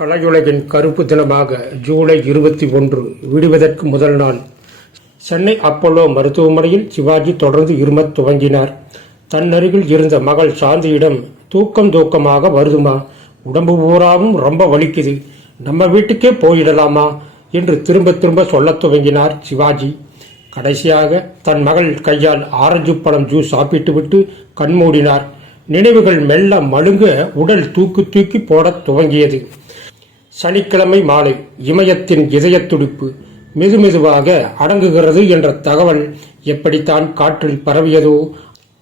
கலையுலகின் கருப்பு தினமாக ஜூலை இருபத்தி ஒன்று விடுவதற்கு முதல் நாள். சென்னை அப்போலோ மருத்துவமனையில் சிவாஜி தொடர்ந்து இருமத் துவங்கினார். தன்னருகில் இருந்த மகள் சாந்தியிடம் தூக்கம் தூக்கமாக வருதுமா? உடம்பு பூராவும் ரொம்ப வலிக்குது. நம்ம வீட்டுக்கே போயிடலாமா? என்று திரும்ப திரும்ப சொல்லத் துவங்கினார் சிவாஜி. கடைசியாக தன் மகள் கையால் ஆரஞ்சு பழம் ஜூஸ் சாப்பிட்டுவிட்டு கண்மூடினார். நினைவுகள் மெல்ல மழுங்க உடல் தூக்கி தூக்கி போடத் துவங்கியது. சனிக்கிழமை மாலை இமயத்தின் இதயத்துடிப்பு மெதுமெதுவாக அடங்குகிறது என்ற தகவல் எப்படித்தான் காற்றில் பரவியதோ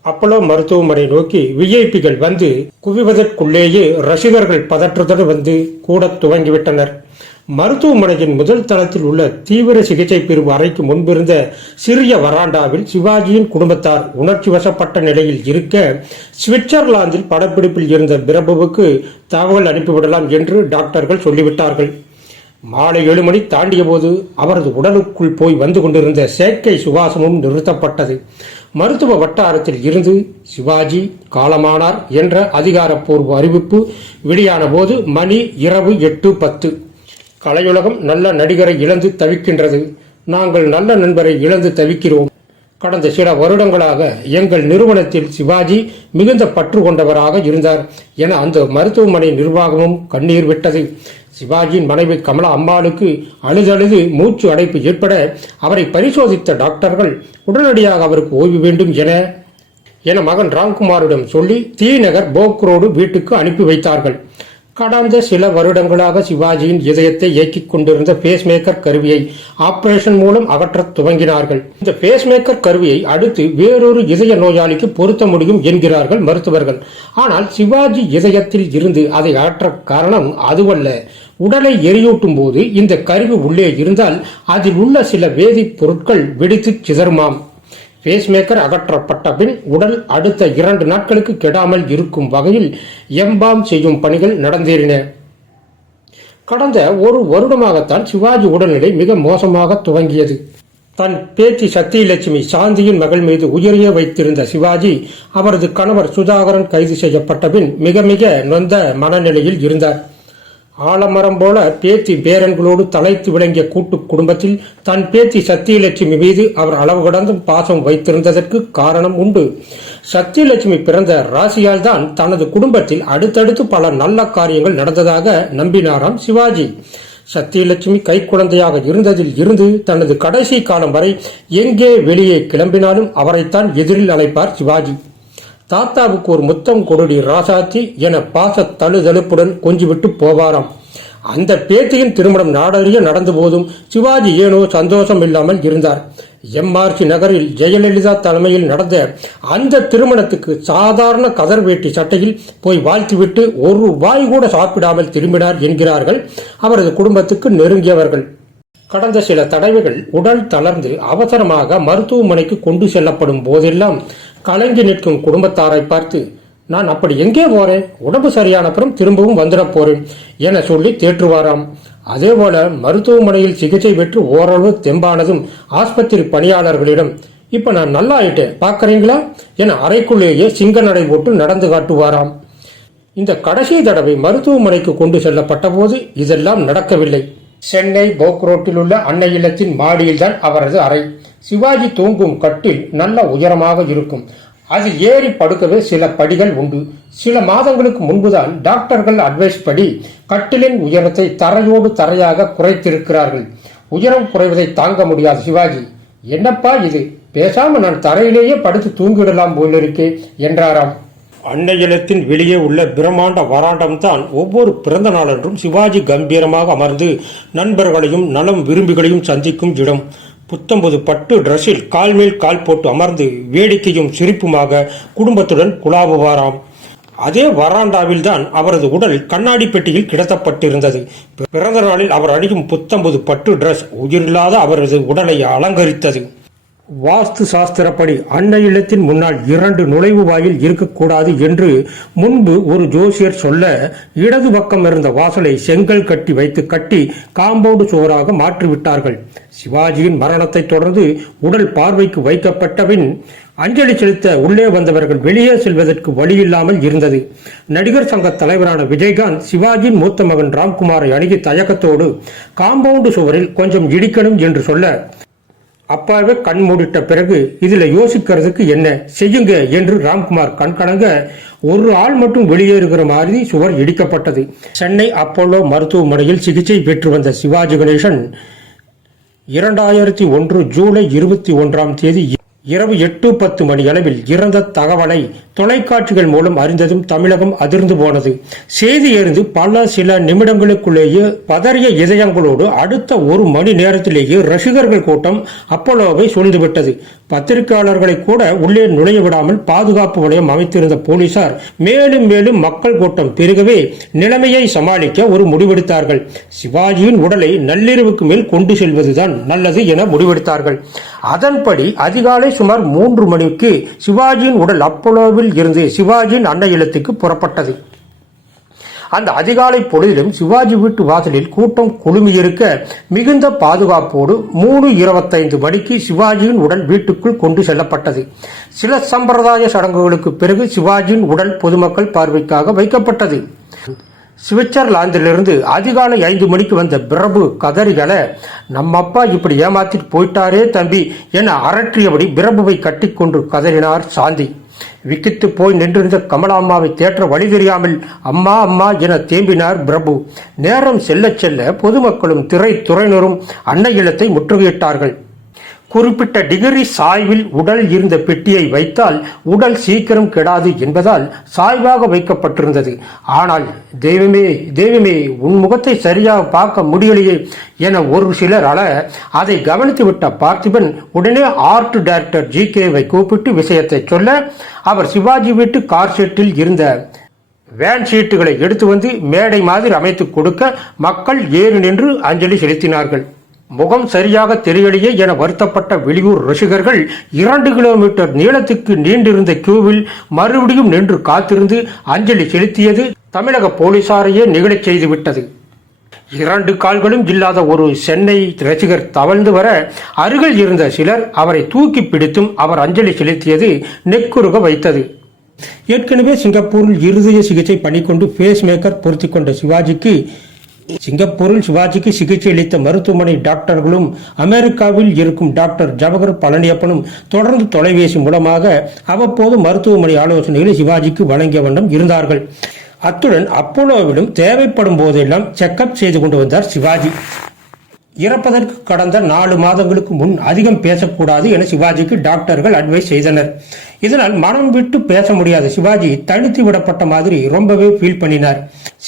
அப்போலோ மருத்துவமனை நோக்கி விஐபிகள் வந்து குவிவதற்குள்ளேயே ரசிகர்கள் பதற்றத்துடன் வந்து கூடத் துவங்கிவிட்டனர். மருத்துவமனையின் முதல் தளத்தில் உள்ள தீவிர சிகிச்சை பிரிவு அறைக்கு முன்பிருந்த சிறிய வராண்டாவில் சிவாஜியின் குடும்பத்தார் உணர்ச்சி வசப்பட்ட நிலையில் இருக்க சுவிட்சர்லாந்தில் படப்பிடிப்பில் இருந்த பிரபுவுக்கு தகவல் அனுப்பிவிடலாம் என்று டாக்டர்கள் சொல்லிவிட்டார்கள். மாலை ஏழு மணி தாண்டிய போது அவரது உடலுக்குள் போய் வந்து கொண்டிருந்த செயற்கை சுவாசமும் நிறுத்தப்பட்டது. மருத்துவ வட்டாரத்தில் இருந்து சிவாஜி காலமானார் என்ற அதிகாரப்பூர்வ அறிவிப்பு வெளியான போது மணி இரவு எட்டு பத்து. கலையுலகம் நல்ல நடிகரை இழந்து தவிக்கின்றது. நாங்கள் நல்ல நண்பரை இழந்து தவிக்கிறோம். கடந்த சில வருடங்களாக எங்கள் நிறுவனத்தில் சிவாஜி மிகுந்த பற்று கொண்டவராக இருந்தார் என அந்த மருத்துவமனை நிர்வாகமும் கண்ணீர் விட்டது. சிவாஜியின் மனைவி கமலா அம்மாளுக்கு அழுதழுது மூச்சு அடைப்பு ஏற்பட அவரை பரிசோதித்த டாக்டர்கள் உடனடியாக அவருக்கு ஓய்வு வேண்டும் என என மகன் ராம்குமாரிடம் சொல்லி தீநகர் போக்ரோடு வீட்டுக்கு அனுப்பி வைத்தார்கள். கடந்த சில வருடங்களாக சிவாஜியின் இதயத்தை இயக்கிக் கொண்டிருந்த பேஸ்மேக்கர் கருவியை ஆபரேஷன் மூலம் அகற்றத் துவங்கினார்கள். இந்த பேஸ்மேக்கர் கருவியை அடுத்து வேறொரு இதய நோயாளிக்கு பொருத்த முடியும் என்கிறார்கள் மருத்துவர்கள். ஆனால் சிவாஜி இதயத்தில் இருந்து அதை அகற்ற காரணம் அதுவல்ல. உடலை எரியூட்டும் போது இந்த கருவி உள்ளே இருந்தால் அதில் உள்ள சில வேதிப் பொருட்கள் வெடித்து சிதறுமாம். பேஸ்மேக்கர் அகற்றப்பட்ட பின் உடல் அடுத்த இரண்டு நாட்களுக்கு கெடாமல் இருக்கும் வகையில் எம்பாம் செய்யும் பணிகள் நடந்தேறின. கடந்த ஒரு வருடமாகத்தான் சிவாஜி உடல்நிலை மிக மோசமாக துவங்கியது. தன் பேத்தி சத்தியலட்சுமி சாந்தியின் மகள் மீது உயிரிய வைத்திருந்த சிவாஜி அவரது கணவர் சுதாகரன் கைது செய்யப்பட்ட பின் மிக மிக நொந்த மனநிலையில் இருந்தார். ஆலமரம் போல பேத்தி பேரன்களோடு தலைத்து விளங்கிய கூட்டு குடும்பத்தில் தன் பேத்தி சத்தியலட்சுமி மீது அவர் அளவு கடந்தும் பாசம் வைத்திருந்ததற்கு காரணம் உண்டு. சத்தியலட்சுமி பிறந்த ராசியால் தான் தனது குடும்பத்தில் அடுத்தடுத்து பல நல்ல காரியங்கள் நடந்ததாக நம்பினாராம் சிவாஜி. சத்தியலட்சுமி கைக்குழந்தையாக இருந்ததில் இருந்து தனது கடைசி காலம் வரை எங்கே வெளியே கிளம்பினாலும் அவரைத்தான் எதிரில் அழைப்பார் சிவாஜி. தாத்தாவுக்கு ஒரு முத்தம் கொடுடி ராசாச்சி என பாச தழுதழுப்புடன் கொஞ்சிவிட்டு போவாராம். அந்த பேத்தியின் திருமணம் நாடறிய நடந்த போதும் சிவாஜி ஏனோ சந்தோஷம் இல்லாமல் இருந்தார். எம்ஆர்சி நகரில் ஜெயலலிதா தலைமையில் நடந்த அந்த திருமணத்துக்கு சாதாரண கதர் வேட்டி சட்டையில் போய் வாழ்த்துவிட்டு ஒரு வாய் கூட சாப்பிடாமல் திரும்பினார் என்கிறார்கள் அவரது குடும்பத்துக்கு நெருங்கியவர்கள். கடந்த சில தடவைகள் உடல் தளர்ந்து அவசரமாக மருத்துவமனைக்கு கொண்டு செல்லப்படும் போதெல்லாம் கலங்கி நிற்கும் குடும்பத்தாரை பார்த்து நான் அப்படி எங்கே போறேன்? உடம்பு சரியானப்புறம் திரும்பவும் வந்துட போறேன் என சொல்லி தேற்றுவாராம். அதேபோல மருத்துவமனையில் சிகிச்சை பெற்று ஓரளவு தெம்பானதும் ஆஸ்பத்திரி பணியாளர்களிடம் இப்ப நான் நல்லா ஆயிட்டேன் பாக்குறீங்களா என அறைக்குள்ளேயே சிங்க நடை போட்டு நடந்து காட்டுவாராம். இந்த கடைசி தடவை மருத்துவமனைக்கு கொண்டு செல்லப்பட்ட போது இதெல்லாம் நடக்கவில்லை. சென்னை போக் ரோட்டில் உள்ள அன்னை இல்லத்தின் மாடியில்தான் அவரது அறை. சிவாஜி தூங்கும் கட்டில் நல்ல உயரமாக இருக்கும். அதில் ஏறி படுக்கவே சில படிகள் உண்டு. சில மாதங்களுக்கு முன்புதான் டாக்டர்கள் அட்வைஸ் படி கட்டிலின் உயரத்தை தரையோடு தரையாக குறைத்திருக்கிறார்கள். உயரம் குறைவதை தாங்க முடியாது சிவாஜி. என்னப்பா இது? பேசாம நான் தரையிலேயே படுத்து தூங்கிவிடலாம் போலிருக்கே என்றாராம். அன்னையிலத்தின் வெளியே உள்ள பிரம்மாண்ட வராண்டம் தான் ஒவ்வொரு பிறந்த நாளன்றும் சிவாஜி கம்பீரமாக அமர்ந்து நண்பர்களையும் நலம் விரும்பிகளையும் சந்திக்கும் இடம். புத்தம்பது பட்டு டிரஸில் கால் மேல் கால் போட்டு அமர்ந்து வேடிக்கையும் சிரிப்புமாக குடும்பத்துடன் குழாவுவாராம். அதே வராண்டாவில் தான் அவரது உடல் கண்ணாடி பெட்டியில் கிடத்தப்பட்டிருந்தது. பிறந்த நாளில் அவர் அணியும் புத்தம்பது பட்டு டிரஸ் உயிரில்லாத அவரது உடலை அலங்கரித்தது. வாஸ்து சாஸ்திரப்படி அன்னை இல்லத்தின் முன்னால் இரண்டு நுழைவு வாயில் இருக்கக்கூடாது என்று முன்பு ஒரு ஜோசியர் சொல்ல இடது பக்கம் இருந்த வாசலை செங்கல் கட்டி வைத்து கட்டி காம்பவுண்டு சுவராக மாற்றிவிட்டார்கள். சிவாஜியின் மரணத்தை தொடர்ந்து உடல் பார்வைக்கு வைக்கப்பட்ட பின் அஞ்சலி செலுத்த உள்ளே வந்தவர்கள் வெளியே செல்வதற்கு வழியில்லாமல் இருந்தது. நடிகர் சங்க தலைவரான விஜயகாந்த் சிவாஜியின் மூத்த மகன் ராம்குமாரை அணுகி தயக்கத்தோடு காம்பவுண்டு சுவரில் கொஞ்சம் இடிக்கணும் என்று சொல்ல அப்பாவே கண் மூடிட்ட பிறகு இதுல யோசிக்கிறதுக்கு என்ன? செய்யுங்க என்று ராம்குமார் கண்கணங்க ஒரு ஆள் மட்டும் வெளியேறுகிற மாதிரி சுவர் இடிக்கப்பட்டது. சென்னை அப்போலோ மருத்துவமனையில் சிகிச்சை பெற்று வந்த சிவாஜி கணேசன் இரண்டாயிரத்தி ஒன்று ஜூலை இருபத்தி ஒன்றாம் தேதி இரவு எட்டு பத்து மணி அளவில் இறந்த தகவலை தொலைக்காட்சிகள் மூலம் அறிந்ததும் தமிழகம் அதிர்ந்து போனது. செய்தி எறிந்து பல சில நிமிடங்களுக்குள்ளேயே பதறிய இதயங்களோடு அடுத்த ஒரு மணி நேரத்திலேயே ரசிகர்கள் கூட்டம் அப்போலோவை சூழ்ந்துவிட்டது. பத்திரிகையாளர்களை கூட உள்ளே நுழைய விடாமல் பாதுகாப்பு வளையம் அமைத்திருந்த போலீசார் மேலும் மேலும் மக்கள் கூட்டம் பெருகவே நிலைமையை சமாளிக்க ஒரு முடிவெடுத்தார்கள். சிவாஜியின் உடலை நள்ளிரவுக்கு மேல் கொண்டு செல்வதுதான் நல்லது என முடிவெடுத்தார்கள். அதன்படி அதிகாலை சுமார் மூன்று மணிக்கு சிவாஜியின் உடல் அப்போலோவில் இருந்து சிவாஜியின் அன்னை இல்லத்துக்கு புறப்பட்டது. அந்த அதிகாலை பொழுதிலும் சிவாஜி வீட்டு வாசலில் கூட்டம் குழுமியிருக்க மிகுந்த பாதுகாப்போடு மூணு இருபத்தைந்து மணிக்கு சிவாஜியின் உடல் வீட்டுக்குள் கொண்டு செல்லப்பட்டது. சில சம்பிரதாய சடங்குகளுக்கு பிறகு சிவாஜியின் உடல் பொதுமக்கள் பார்வைக்காக வைக்கப்பட்டது. சுவிட்சர்லாந்திலிருந்து அதிகாலை ஐந்து மணிக்கு வந்த பிரபு கதறிகளை நம்ம அப்பா இப்படி ஏமாத்திட்டு போயிட்டாரே தம்பி என அரற்றியபடி பிரபுவை கட்டிக்கொண்டு கதறினார் சாந்தி. விக்கித்து போய் நின்றிருந்த கமலாம்மாவை தேற்ற வழி தெரியாமல் அம்மா அம்மா என தேம்பினார் பிரபு. நேரம் செல்ல செல்ல பொதுமக்களும் திரைத்துறையினரும் அன்னை இல்லத்தை முற்றுகையிட்டார்கள். குறிப்பிட்ட டிகிரி சாய்வில் உடல் இருந்த பெட்டியை வைத்தால் உடல் சீக்கிரம் கெடாது என்பதால் சாய்வாக வைக்கப்பட்டிருந்தது. ஆனால் தெய்வமே தெய்வமே உன் முகத்தை சரியாக பார்க்க முடியலையே என ஒரு சிலர் அல அதை கவனித்துவிட்ட பார்த்திபன் உடனே ஆர்ட் டைரக்டர் ஜி கேவை கூப்பிட்டு விஷயத்தை சொல்ல அவர் சிவாஜி வீட்டு கார் செட்டில் இருந்த வேன் சீட்டுகளை எடுத்து வந்து மேடை மாதிரி அமைத்து கொடுக்க மக்கள் ஏறி நின்று அஞ்சலி செலுத்தினார்கள். முகம் சரியாக தெரியலையே என வருத்தப்பட்ட வெளியூர் ரசிகர்கள் இரண்டு கிலோமீட்டர் நீளத்துக்கு நீண்டிருந்த கியூவில் மறுபடியும் நின்று காத்திருந்து அஞ்சலி செலுத்தியது தமிழக போலீசாரையே நிகழச் செய்துவிட்டது. இரண்டு கால்களும் இல்லாத ஒரு சென்னை ரசிகர் தவழ்ந்து வர அருகில் இருந்த சிலர் அவரை தூக்கி பிடித்தும் அவர் அஞ்சலி செலுத்தியது நெக்குருக வைத்தது. ஏற்கனவே சிங்கப்பூரில் இருதய சிகிச்சை பண்ணிக்கொண்டு பேஸ் மேக்கர் பொருத்திக் கொண்ட சிவாஜிக்கு சிங்கப்பூரில் சிவாஜிக்கு சிகிச்சை அளித்த மருத்துவமனை டாக்டர்களும் அமெரிக்காவில் இருக்கும் டாக்டர் ஜவஹர் பழனியப்பனும் தொடர்ந்து தொலைபேசி மூலமாக அவ்வப்போது மருத்துவமனை ஆலோசனைகளை சிவாஜிக்கு வழங்கிய வண்ணம் இருந்தார்கள். அத்துடன் அப்போலோவிலும் தேவைப்படும் போதெல்லாம் செக்கப் செய்து கொண்டு வந்தார் சிவாஜி. இறப்பதற்கு கடந்த நாலு மாதங்களுக்கு முன் அதிகம் பேசக்கூடாது என சிவாஜிக்கு டாக்டர்கள் அட்வைஸ் செய்தனர். இதனால் மனம் விட்டு பேச முடியாத சிவாஜி தனித்து விடப்பட்ட மாதிரி ரொம்பவே ஃபீல் பண்ணினார்.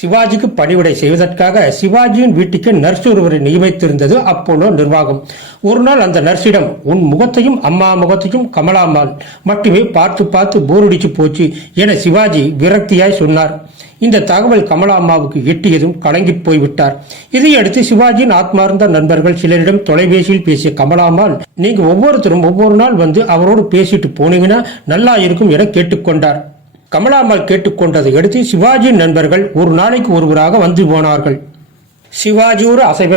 சிவாஜிக்கு பணிவிடை செய்வதற்காக சிவாஜியின் வீட்டுக்கு நர்ஸ் ஒருவரை நியமித்திருந்தது அப்போலோ நிர்வாகம். ஒரு நாள் அந்த நர்ஸிடம் உன் முகத்தையும் அம்மா முகத்தையும் கமலாம்மாள். மட்டுமே பார்த்து பார்த்து போரடிச்சு போச்சு என சிவாஜி விரக்தியாய் சொன்னார். இந்த தகவல் கமலாமாவுக்கு எட்டியதும் கலங்கி போய்விட்டார் இதையடுத்து சிவாஜியின் ஆத்மார்ந்த நண்பர்கள் சிலரிடம் தொலைபேசியில் பேசிய கமலாம்மாள் நீங்க ஒவ்வொருத்தரும் ஒவ்வொரு நாள் வந்து அவரோடு பேசிட்டு போனீங்கன்னா நல்லா இருக்கும் என கேட்டுக்கொண்டார். கமலாம்பாள் கேட்டுக்கொண்டதை அடுத்து சிவாஜியின் நண்பர்கள் ஒரு நாளைக்கு ஒருவராக வந்து போனார்கள். சிவாஜி ஒரு அசைவ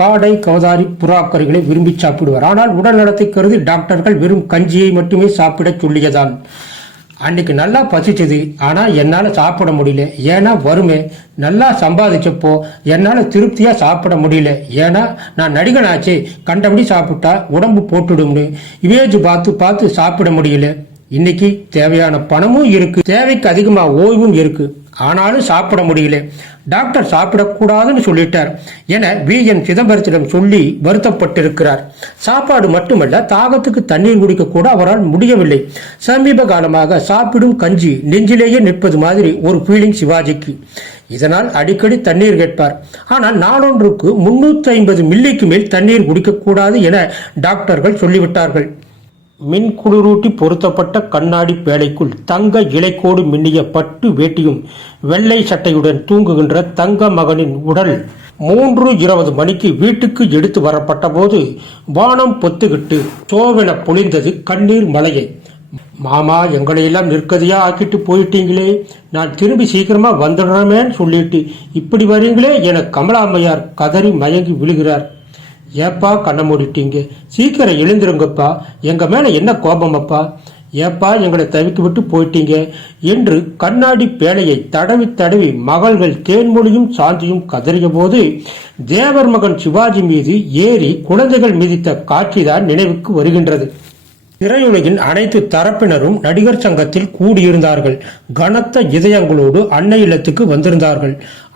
காடை கௌதாரி புறாக்கறிகளை விரும்பி சாப்பிடுவார். ஆனால் உடல் நலத்தை கருதி டாக்டர்கள் வெறும் கஞ்சியை மட்டுமே சாப்பிடச் சொல்லியதான் அன்னைக்கு நல்லா பசிச்சது. ஆனால் என்னால் சாப்பிட முடியல. ஏன்னா வறுமை. நல்லா சம்பாதிச்சப்போ என்னால் திருப்தியாக சாப்பிட முடியல. ஏன்னா நான் நடிகனாச்சே. கண்டபடி சாப்பிட்டா உடம்பு போட்டுடும்னு. இமேஜ் பார்த்து பார்த்து சாப்பிட முடியல. இன்னைக்கு தேவையான பணமும் இருக்கு. தேவைக்கு அதிகமாக ஓய்வும் இருக்கு. ஆனாலும் சாப்பிட முடியல. டாக்டர் சாப்பிடக்கூடாதுன்னு சொல்லிட்டார். என வி. என். சிதம்பரத்திடம் சொல்லி வருத்தப்பட்டிருக்கிறார். சாப்பாடு மட்டுமல்ல தாகத்துக்கு தண்ணீர் குடிக்க கூட அவரால் முடியவில்லை. சமீப காலமாக சாப்பிடும் கஞ்சி நெஞ்சிலேயே நிற்பது மாதிரி ஒரு ஃபீலிங் சிவாஜிக்கு. இதனால் அடிக்கடி தண்ணீர் கேட்பார். ஆனால் நாளொன்றுக்கு முன்னூத்தி ஐம்பது மில்லிக்கு மேல் தண்ணீர் குடிக்கக்கூடாது என டாக்டர்கள் சொல்லிவிட்டார்கள். மின் குளிரூட்டி பொருத்தப்பட்ட கண்ணாடி பேழைக்குள் தங்க இலைக்கோடு மின்னிய பட்டு வேட்டியும் வெள்ளை சட்டையுடன் தூங்குகின்ற தங்க மகனின் உடல் மூன்று இருபது மணிக்கு வீட்டுக்கு எடுத்து வரப்பட்ட போது வானம் பொத்துக்கிட்டு சோவென பொழிந்தது கண்ணீர் மலையை. மாமா எங்களையெல்லாம் நிற்கதியா? ஆக்கிட்டு போயிட்டீங்களே. நான் திரும்பி சீக்கிரமா வந்துடுறமேன்னு சொல்லிட்டு இப்படி வரீங்களே என கமலாமையார் கதறி மயங்கி விழுகிறார். ஏப்பா கண்ணை மூடிட்டீங்க? சீக்கிரம் எழுந்திருங்கப்பா. எங்க மேல என்ன கோபம் அப்பா ஏப்பா எங்களை தவிக்க விட்டு போயிட்டீங்க. என்று கண்ணாடி பேழையை தடவி தடவி மகள்கள் தேன்மொழியும் சாந்தியும் கதறிய போது தேவர் மகன் சிவாஜி மீது ஏறி குழந்தைகள் மிதித்த காட்சிதான் நினைவுக்கு வருகின்றது. திரையுலகின் அனைத்து தரப்பினரும் நடிகர் சங்கத்தில் கூடியிருந்தார்கள். கனத்த இதயங்களோடு அன்னை இல்லத்துக்கு வந்திருந்தார்கள்.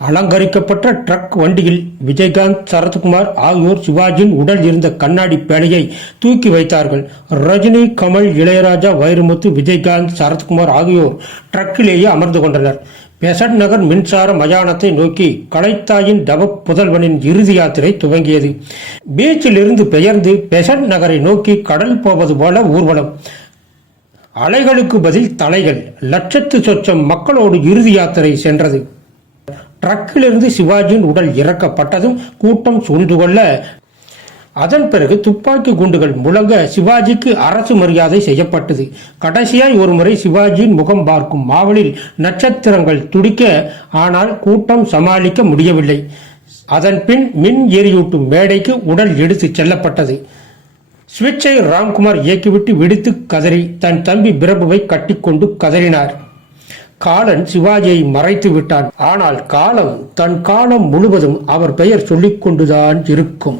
அலங்கரிக்கப்பட்ட ட்ரக் வண்டியில் விஜயகாந்த் சரத்குமார் ஆகியோர் சிவாஜியின் உடல் இருந்த கண்ணாடி பேழையை தூக்கி வைத்தார்கள். ரஜினி கமல் இளையராஜா வைரமுத்து விஜயகாந்த் சரத்குமார் ஆகியோர் ட்ரக்கிலேயே அமர்ந்து கொண்டனர். பெசட் நகர் மின்சார மயானத்தை நோக்கி கலைத்தாயின் தவ புதல்வனின் இறுதி யாத்திரை துவங்கியது. பீச்சிலிருந்து பெயர்ந்து பெசட் நகரை நோக்கி கடல் போவது போல ஊர்வலம். அலைகளுக்கு பதில் தலைகள். லட்சத்து சொச்சம் மக்களோடு இறுதி யாத்திரை சென்றது. ட்ரக்கிலிருந்து சிவாஜியின் உடல் இறக்கப்பட்டதும் கூட்டம் சூழ்ந்து கொள்ள அதன் பிறகு துப்பாக்கி குண்டுகள் முழங்க சிவாஜிக்கு அரசு மரியாதை செய்யப்பட்டது. கடைசியாய் ஒருமுறை சிவாஜியின் முகம் பார்க்கும் மாவலில் நட்சத்திரங்கள் துடிக்க ஆனால் கூட்டம் சமாளிக்க முடியவில்லை. அதன் பின் மின் எரியூட்டும் மேடைக்கு உடல் எடுத்துச் செல்லப்பட்டது. சுவிட்சை ராம்குமார் இயக்கிவிட்டு விடுத்து கதறி தன் தம்பி பிரபுவை கட்டிக்கொண்டு கதறினார். காலன் சிவாஜியை மறைத்து விட்டான். ஆனால் காலம் தன் காலம் முழுவதும் அவர் பெயர் சொல்லிக்கொண்டுதான் இருக்கும்.